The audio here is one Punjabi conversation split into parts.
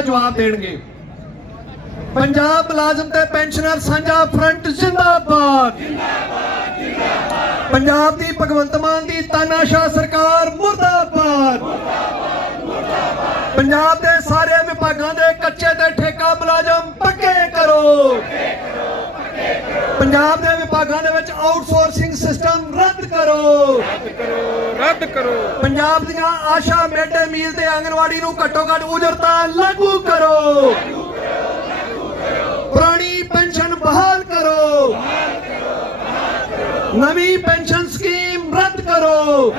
ਜਵਾਬ ਦੇਣਗੇ। ਪੰਜਾਬ ਮੁਲਾਜ਼ਮ ਤੇ ਪੈਨਸ਼ਨਰ ਸਾਂਝਾ ਫਰੰਟ ਜਿੰਦਾਬਾਦ। ਜਿੰਦਾਬਾਦ ਜਿੰਦਾਬਾਦ ਪੰਜਾਬ ਦੀ ਭਗਵੰਤ ਮਾਨ ਦੀ ਤਾਨਾਸ਼ਾਹ ਸਰਕਾਰ ਮੁਰਦਾਬਾਦ। ਪੰਜਾਬ ਦੇ ਸਾਰੇ ਵਿਭਾਗਾਂ ਦੇ ਕੱਚੇ ਤੇ ਠੇਕਾ ਮੁਲਾਜ਼ਮ ਪੱਕੇ ਕਰੋ। ਪੰਜਾਬ ਦੇ ਵਿਭਾਗਾਂ ਦੇ ਵਿੱਚ ਆਊਟਸੋਰਸਿੰਗ ਸਿਸਟਮ ਰੱਦ ਕਰੋ ਰੱਦ ਕਰੋ। ਪੰਜਾਬ ਦੀਆਂ ਆਸ਼ਾ ਮਿਡ ਮੀਲ ਤੇ ਆਂਗਨਵਾੜੀ ਨੂੰ ਘੱਟੋ ਘੱਟ ਉਜਰਤਾ ਲਾਗੂ ਕਰੋ। ਪੁਰਾਣੀ ਪੈਨਸ਼ਨ ਬਹਾਲ ਕਰੋ। ਨਵੀਂ ਪੈਨਸ਼ਨ ਸਕੀਮ ਰੱਦ ਕਰੋ।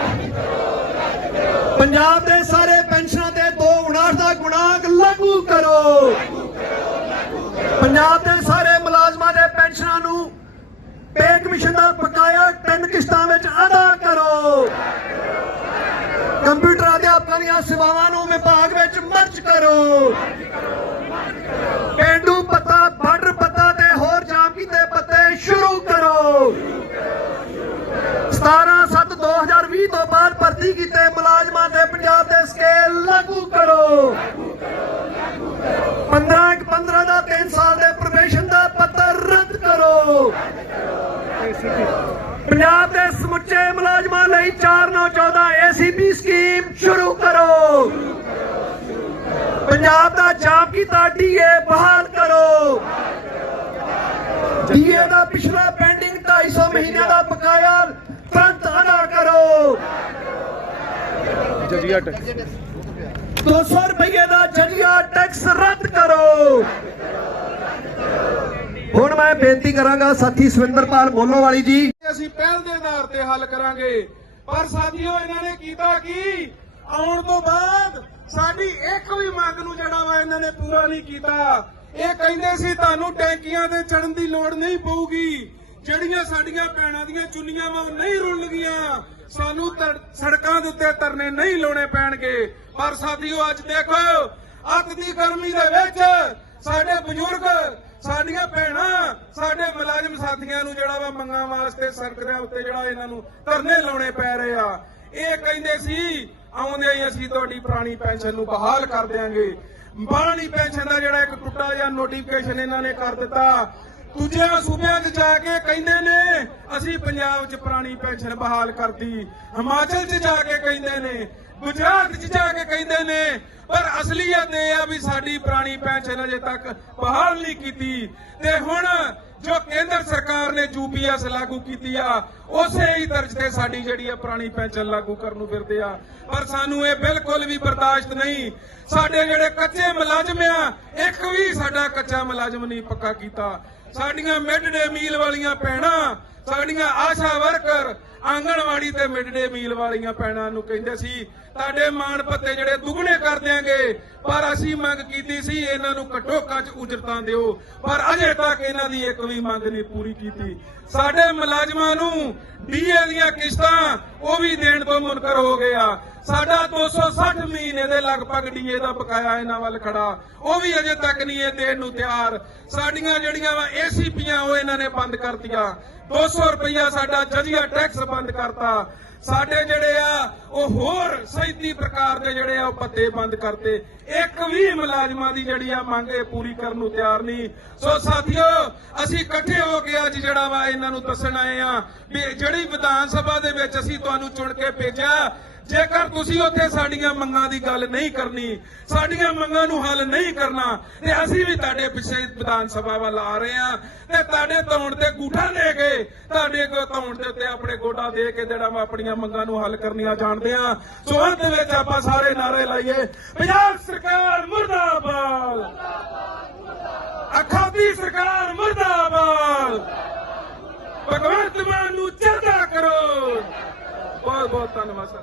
ਪੰਜਾਬ ਦੇ ਸਾਰੇ ਪੈਨਸ਼ਨਾਂ ਤੇ 2.59 ਦਾ ਗੁਣਾਂਕ ਲਾਗੂ ਕਰੋ। ਪੰਜਾਬ ਦੇ ਸਾਰੇ ਮੁਲਾਜ਼ਮਾਂ ਦੇ ਪੈਨਸ਼ਨਾਂ ਨੂੰ ਪੇ ਕਮਿਸ਼ਨ ਦਾ ਬਕਾਇਆ ਤਿੰਨ ਕਿਸ਼ਤਾਂ ਵਿੱਚ ਅਦਾ ਕਰੋ। ਕੰਪਿਊਟਰ ਅਧਿਆਪਕਾਂ ਦੀਆਂ ਸੇਵਾਵਾਂ ਨੂੰ ਵਿਭਾਗ ਵਿੱਚ ਮਰਜ ਕਰੋ। ਪੇਂਡੂ ਪੱਤਾ, ਬਾਰਡਰ ਪੱਤਾ ਤੇ ਹੋਰ ਜਾਮ ਕੀਤੇ ਪੱਤੇ ਸ਼ੁਰੂ ਕਰੋ। 17/7/2020 ਤੋਂ ਬਾਅਦ ਭਰਤੀ ਕੀਤੇ ਮੁਲਾਜ਼ਮਾਂ ਦੇ ਪੰਜਾਬ ਦੇ ਸਕੇਲ ਲਾਗੂ ਕਰੋ। 15 15 ਸਮੁੱਚੇ ਮੁਲਾਜ਼ਮਾਂ ਲਈ 4914 ਏਸੀਪੀ ਸਕੀਮ ਸ਼ੁਰੂ ਕਰੋ। ਪੰਜਾਬ ਦਾ ਜਾਮ ਕੀਤਾ ਡੀਏ ਬਹਾਲ ਕਰੋ। ਡੀਏ ਦਾ ਪਿਛਲਾ ਪੈਂਡਿੰਗ 250 ਮਹੀਨਿਆਂ ਦਾ ਬਕਾਇਆ ਤੁਰੰਤ ਅਦਾ ਕਰੋ। ਜਜੀਆ ਟੈਕਸ। 200 ਰੁਪਏ ਦਾ ਜਜੀਆ ਟੈਕਸ ਰੱਦ ਕਰੋ। ਹੁਣ ਮੈਂ ਬੇਨਤੀ ਕਰਾਂਗਾ ਸਾਥੀ ਸਵਿੰਦਰਪਾਲ ਮੋਲੋਵਾਲੀ ਜੀ ਅਸੀਂ ਪਹਿਲ ਦੇ ਆਧਾਰ ਤੇ ਹੱਲ ਕਰਾਂਗੇ। ਪਰ ਸਾਥੀਓ, ਇਹਨਾਂ ਨੇ ਕੀਤਾ ਕੀ? ਆਉਣ ਤੋਂ ਬਾਅਦ ਸਾਡੀ ਇੱਕ ਵੀ ਮੰਗ ਨੂੰ ਜਿਹੜਾ ਵਾ ਇਹਨਾਂ ਨੇ ਪੂਰਾ ਨਹੀਂ ਕੀਤਾ। ਇਹ ਕਹਿੰਦੇ ਸੀ, ਤੁਹਾਨੂੰ ਟੈਂਕੀਆਂ ਤੇ ਚੜਨ ਦੀ ਲੋੜ ਨਹੀਂ ਪਊਗੀ। ਜਿਹੜੀਆਂ ਸਾਡੀਆਂ ਭੈਣਾਂ ਦੀਆਂ ਚੁੰਨੀਆਂ ਵਾ, ਉਹ ਨਹੀਂ ਰੁਲਣਗੀਆਂ। ਸਾਨੂੰ ਸੜਕਾਂ ਦੇ ਉੱਤੇ ਧਰਨੇ ਨਹੀਂ ਲਾਉਣੇ ਪੈਣਗੇ। ਪਰ ਸਾਥੀਓ, ਅੱਜ ਦੇਖੋ, ਅੱਤ ਦੀ ਗਰਮੀ ਦੇ ਵਿੱਚ ਸਾਡੇ ਬਜ਼ੁਰਗ ਸਾਡੀਆਂ ਭੈਣਾਂ, ਸਾਡੇ ਮੁਲਾਜ਼ਮ ਸਾਥੀਆਂ ਨੂੰ ਜਿਹੜਾ ਵਾ ਮੰਗਾਂ ਵਾਸਤੇ ਸੜਕਾਂ ਉੱਤੇ ਜਿਹੜਾ ਇਹਨਾਂ ਨੂੰ ਧਰਨੇ ਲਾਉਣੇ ਪੈ ਰਹੇ ਆ। ਇਹ ਕਹਿੰਦੇ ਸੀ, ਆਉਂਦੇ ਹੀ ਅਸੀਂ ਤੁਹਾਡੀ ਪੁਰਾਣੀ ਪੈਨਸ਼ਨ ਨੂੰ ਬਹਾਲ ਕਰ ਦਿਆਂਗੇ। ਬਾਣੀ ਪੈਨਸ਼ਨ ਦਾ ਜਿਹੜਾ ਇੱਕ ਟੁੱਟਾ ਜਿਹਾ ਨੋਟੀਫਿਕੇਸ਼ਨ ਇਹਨਾਂ ਨੇ ਕਰ ਦਿੱਤਾ ਦੂਜਿਆਂ ਸੂਬਿਆਂ 'ਚ ਜਾ ਕੇ ਕਹਿੰਦੇ ਨੇ, ਅਸੀਂ ਪੰਜਾਬ 'ਚ ਪੁਰਾਣੀ ਪੈਨਸ਼ਨ ਬਹਾਲ ਕਰਤੀ। ਹਿਮਾਚਲ 'ਚ ਜਾ ਕੇ ਕਹਿੰਦੇ ਨੇ, ਗੁਜਰਾਤ 'ਚ ਜਾ ਕੇ ਕਹਿੰਦੇ ਨੇ, ਪਰ ਅਸਲੀਅਤ ਇਹ ਆ ਵੀ ਸਾਡੀ ਪੁਰਾਣੀ ਪੈਨਸ਼ਨ ਅਜੇ ਤੱਕ ਬਹਾਲ ਨਹੀਂ ਕੀਤੀ। ਤੇ ਹੁਣ ਜੋ ਕੇਂਦਰ ਸਰਕਾਰ ਨੇ ਯੂਪੀਐਸ ਲਾਗੂ ਕੀਤੀ ਆ, ਉਸੇ ਹੀ ਦਰਜ ਤੇ ਸਾਡੀ ਜਿਹੜੀ ਆ ਪੁਰਾਣੀ ਪੈਨਸ਼ਨ ਲਾਗੂ ਕਰਨ ਨੂੰ ਫਿਰਦੇ ਆ। ਪਰ ਸਾਨੂੰ ਇਹ ਬਿਲਕੁਲ ਵੀ ਬਰਦਾਸ਼ਤ ਨਹੀਂ। ਸਾਡੇ ਜਿਹੜੇ ਕੱਚੇ ਮੁਲਾਜ਼ਮ ਆ, ਇੱਕ ਵੀ ਸਾਡਾ ਕੱਚਾ ਮੁਲਾਜ਼ਮ ਨਹੀਂ ਪੱਕਾ ਕੀਤਾ। ਸਾਡੀਆਂ ਮਿਡ ਡੇ ਮੀਲ ਵਾਲੀਆਂ ਭੈਣਾਂ, ਸਾਡੀਆਂ ਆਸ਼ਾ ਵਰਕਰ ਆਂਗਣਵਾੜੀ ਤੇ ਮਿਡ ਮੀਲ ਵਾਲੀਆਂ ਭੈਣਾਂ ਨੂੰ ਕਹਿੰਦੇ ਸੀ, ਤੁਹਾਡੇ ਮਾਣ ਪੱਤੇ ਜਿਹੜੇ ਦੁੱਗਣੇ ਕਰ ਦਿਆਂਗੇ। ਪਰ ਅਸੀਂ ਮੰਗ ਕੀਤੀ ਸੀ, ਇਹਨਾਂ ਨੂੰ ਘੱਟੋ ਘੱਟ ਉਜਰਤਾਂ ਦਿਓ। ਪਰ ਅਜੇ ਤੱਕ ਇਹਨਾਂ ਦੀ ਇੱਕ ਵੀ ਮੰਗ ਨਹੀਂ ਪੂਰੀ ਕੀਤੀ। ਸਾਡੇ ਮੁਲਾਜ਼ਮਾਂ ਨੂੰ ਡੀਏ ਦੀਆਂ ਕਿਸ਼ਤਾਂ ਉਹ ਵੀ ਦੇਣ ਤੋਂ ਮੁਨਕਰ ਹੋ ਗਿਆ। ਸਾਡਾ 260 ਮਹੀਨੇ ਦੇ ਲਗਭਗ ਡੀਏ ਦਾ ਬਕਾਇਆ ਇਹਨਾਂ ਵੱਲ ਖੜਾ। ਉਹ ਵੀ ਅਜੇ ਤੱਕ ਨਹੀਂ ਇਹ ਦੇਣ ਨੂੰ ਤਿਆਰ। ਸਾਡੀਆਂ ਜਿਹੜੀਆਂ ਵਾ ਏਸੀਪੀਆਂ ਉਹ ਇਹਨਾਂ ਨੇ ਬੰਦ ਕਰਤੀਆਂ। 200 ਰੁਪਇਆ ਸਾਡਾ ਜਜੀਆ ਟੈਕਸ ਬੰਦ ਕਰਤਾ। ਸਾਡੇ ਜਿਹੜੇ ਆ, ਉਹ ਹੋਰ 37 ਪ੍ਰਕਾਰ ਦੇ ਜਿਹੜੇ ਆ, ਉਹ ਪੱਤੇ ਬੰਦ ਕਰਤੇ। ਇੱਕ ਵੀ ਮੁਲਾਜ਼ਮਾਂ ਦੀ ਜਿਹੜੀ ਆ ਮੰਗ ਇਹ ਪੂਰੀ ਕਰਨ ਨੂੰ ਤਿਆਰ ਨਹੀਂ। ਸੋ ਸਾਥੀਓ, ਅਸੀਂ ਇਕੱਠੇ ਹੋ ਕੇ ਅੱਜ ਜਿਹੜਾ ਵਾ ਇਹਨਾਂ ਨੂੰ ਦੱਸਣ ਆਏ ਆ ਵੀ ਜਿਹੜੀ ਵਿਧਾਨ ਸਭਾ ਦੇ ਵਿੱਚ ਅਸੀਂ ਤੁਹਾਨੂੰ ਚੁਣ ਕੇ ਭੇਜਿਆ ਜੇਕਰ ਤੁਸੀਂ ਉੱਥੇ ਸਾਡੀਆਂ ਮੰਗਾਂ ਦੀ ਗੱਲ ਨਹੀਂ ਕਰਨੀ, ਸਾਡੀਆਂ ਮੰਗਾਂ ਨੂੰ ਹੱਲ ਨਹੀਂ ਕਰਨਾ, ਤੇ ਅਸੀਂ ਵੀ ਤੁਹਾਡੇ ਪਿੱਛੇ ਵਿਧਾਨ ਸਭਾ ਵੱਲ ਆ ਰਹੇ ਹਾਂ, ਤੇ ਤੁਹਾਡੇ ਤੌਣ ਤੇ ਗੂਠਾ ਦੇ ਕੇ, ਤੁਹਾਡੇ ਕੋ ਤੌਣ ਦੇ ਉੱਤੇ ਆਪਣੇ ਗੋਡਾ ਦੇ ਕੇ ਜਿਹੜਾ ਵਾ ਆਪਣੀਆਂ ਮੰਗਾਂ ਨੂੰ ਹੱਲ ਕਰਨੀਆਂ ਜਾਣਦੇ ਹਾਂ ਸੋ ਅੰਤ ਵਿੱਚ ਆਪਾਂ ਸਾਰੇ ਨਾਰੇ ਲਾਈਏ। ਪੰਜਾਬ ਸਰਕਾਰ ਮੁਰਦਾਬਾਦ। ਅਖਾਦੀ ਸਰਕਾਰ ਮੁਰਦਾਬਾਦ। ਭਗਵੰਤ ਮਾਨ ਨੂੰ ਚਰਚਾ ਕਰੋ। ਬਹੁਤ ਬਹੁਤ ਧੰਨਵਾਦ, ਸਰ।